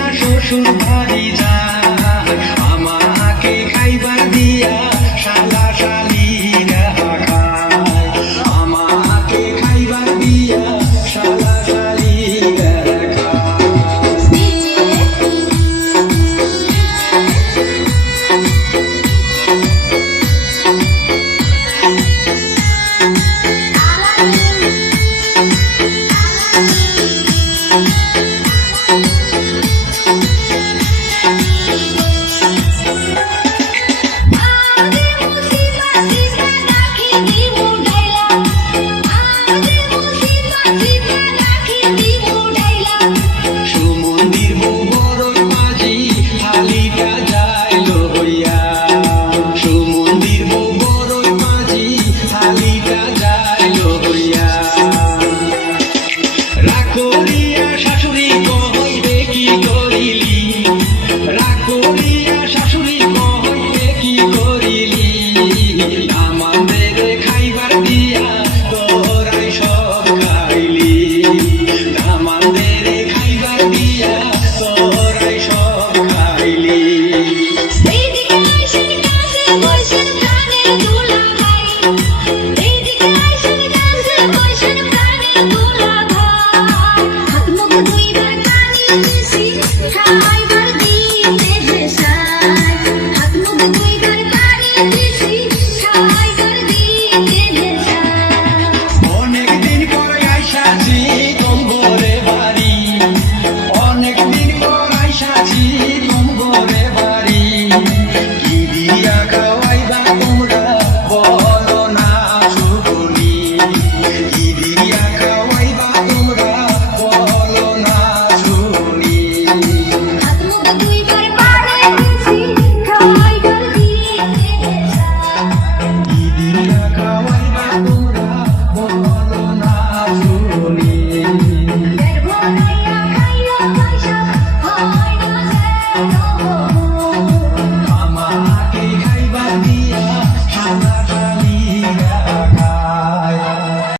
করিয়া শ্বশুর বাড়ি যায়, আমাকে খাইবার দিয়া শালা শালিরা খায়, আমাকে খাইবার দিয়া শালা শালিরা খায়। সুমন্দির বউ বড়ই মাঝি থালিটা যায় লইয়া, সুমন্দির বউ বড়ই মাঝি থালিটা যায় লইয়া। রাগ করিয়া শাশুড়ি কইবে কি করিলি, রাগ করিয়া শাশুড়ি কইবে কি করিলি, আমাদের খাইবার দিয়া তোরাই সব খাইলি, আমাদের খাইবার দিয়া তোরাই সব খাইলি। Hi.